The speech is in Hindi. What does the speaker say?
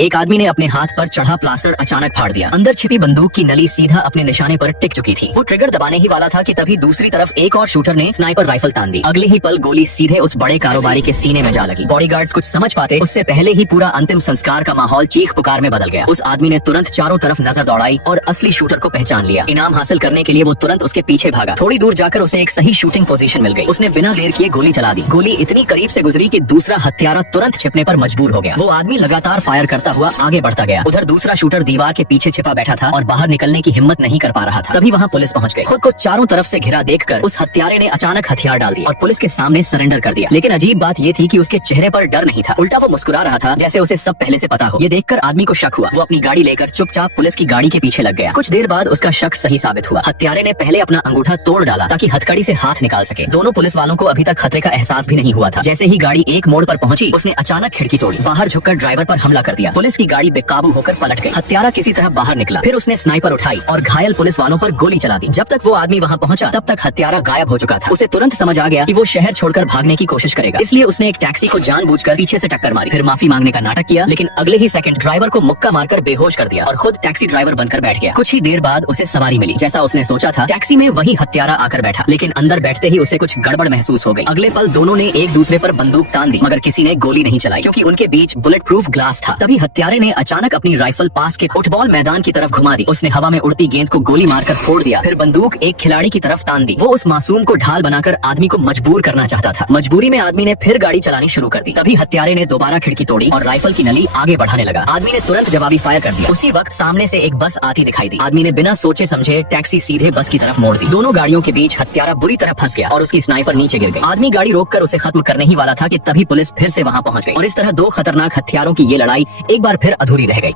एक आदमी ने अपने हाथ पर चढ़ा प्लास्टर अचानक फाड़ दिया। अंदर छिपी बंदूक की नली सीधा अपने निशाने पर टिक चुकी थी। वो ट्रिगर दबाने ही वाला था कि तभी दूसरी तरफ एक और शूटर ने स्नाइपर राइफल तान दी। अगले ही पल गोली सीधे उस बड़े कारोबारी के सीने में जा लगी। बॉडीगार्ड्स कुछ समझ पाते उससे पहले ही पूरा अंतिम संस्कार का माहौल चीख पुकार में बदल गया। उस आदमी ने तुरंत चारों तरफ नजर दौड़ाई और असली शूटर को पहचान लिया। इनाम हासिल करने के लिए वो तुरंत उसके पीछे भागा। थोड़ी दूर जाकर उसे एक सही शूटिंग पोजीशन मिल गई। उसने बिना देर किए गोली चला दी। गोली इतनी करीब से गुजरी कि दूसरा हत्यारा तुरंत छिपने पर मजबूर हो गया। वो आदमी लगातार फायर करता हुआ आगे बढ़ता गया। उधर दूसरा शूटर दीवार के पीछे छिपा बैठा था और बाहर निकलने की हिम्मत नहीं कर पा रहा था। तभी वहाँ पुलिस पहुँच गई। खुद को चारों तरफ से घिरा देखकर उस हत्यारे ने अचानक हथियार डाल दिया और पुलिस के सामने सरेंडर कर दिया। लेकिन अजीब बात ये थी कि उसके चेहरे पर डर नहीं था, उल्टा वो मुस्कुरा रहा था जैसे उसे सब पहले से पता हो। ये देखकर आदमी को शक हुआ। वो अपनी गाड़ी लेकर चुपचाप पुलिस की गाड़ी के पीछे लग गया। कुछ देर बाद उसका शक सही साबित हुआ। हत्यारे ने पहले अपना अंगूठा तोड़ डाला ताकि हथकड़ी से हाथ निकाल सके। दोनों पुलिस वालों को अभी तक खतरे का एहसास भी नहीं हुआ था। जैसे ही गाड़ी एक मोड़ पर पहुंची, उसने अचानक खिड़की तोड़ी, बाहर झुककर ड्राइवर पर हमला कर दिया। पुलिस की गाड़ी बेकाबू होकर पलट गई। हत्यारा किसी तरह बाहर निकला, फिर उसने स्नाइपर उठाई और घायल पुलिस वालों पर गोली चला दी। जब तक वो आदमी वहाँ पहुंचा, तब तक हत्यारा गायब हो चुका था। उसे तुरंत समझ आ गया कि वो शहर छोड़कर भागने की कोशिश करेगा, इसलिए उसने एक टैक्सी को जानबूझकर पीछे से टक्कर मारी। फिर माफी मांगने का नाटक किया, लेकिन अगले ही सेकंड ड्राइवर को मुक्का मारकर बेहोश कर दिया और खुद टैक्सी ड्राइवर बनकर बैठ गया। कुछ ही देर बाद उसे सवारी मिली। जैसा उसने सोचा था, टैक्सी में वही हत्यारा आकर बैठा, लेकिन अंदर बैठते ही उसे कुछ गड़बड़ महसूस हो गई। अगले पल दोनों ने एक दूसरे पर बंदूक तान दी, मगर किसी ने गोली नहीं चलाई क्योंकि उनके बीच बुलेट प्रूफ ग्लास था। तभी हत्यारे ने अचानक अपनी राइफल पास के फुटबॉल मैदान की तरफ घुमा दी। उसने हवा में उड़ती गेंद को गोली मारकर फोड़ दिया, फिर बंदूक एक खिलाड़ी की तरफ तान दी। वो उस मासूम को ढाल बनाकर आदमी को मजबूर करना चाहता था। मजबूरी में आदमी ने फिर गाड़ी चलानी शुरू कर दी। तभी हत्यारे ने दोबारा खिड़की तोड़ी और राइफल की नली आगे बढ़ाने लगा। आदमी ने तुरंत जवाबी फायर कर दिया। उसी वक्त सामने से एक बस आती दिखाई दी। आदमी ने बिना सोचे समझे टैक्सी सीधे बस की तरफ मोड़ दी। दोनों गाड़ियों के बीच हत्यारा बुरी तरह फंस गया और उसकी स्नाइपर नीचे गिर गई। आदमी गाड़ी रोककर उसे खत्म करने ही वाला था कि तभी पुलिस फिर से वहां पहुंच गई और इस तरह दो खतरनाक हथियारों की ये लड़ाई एक बार फिर अधूरी रह गई।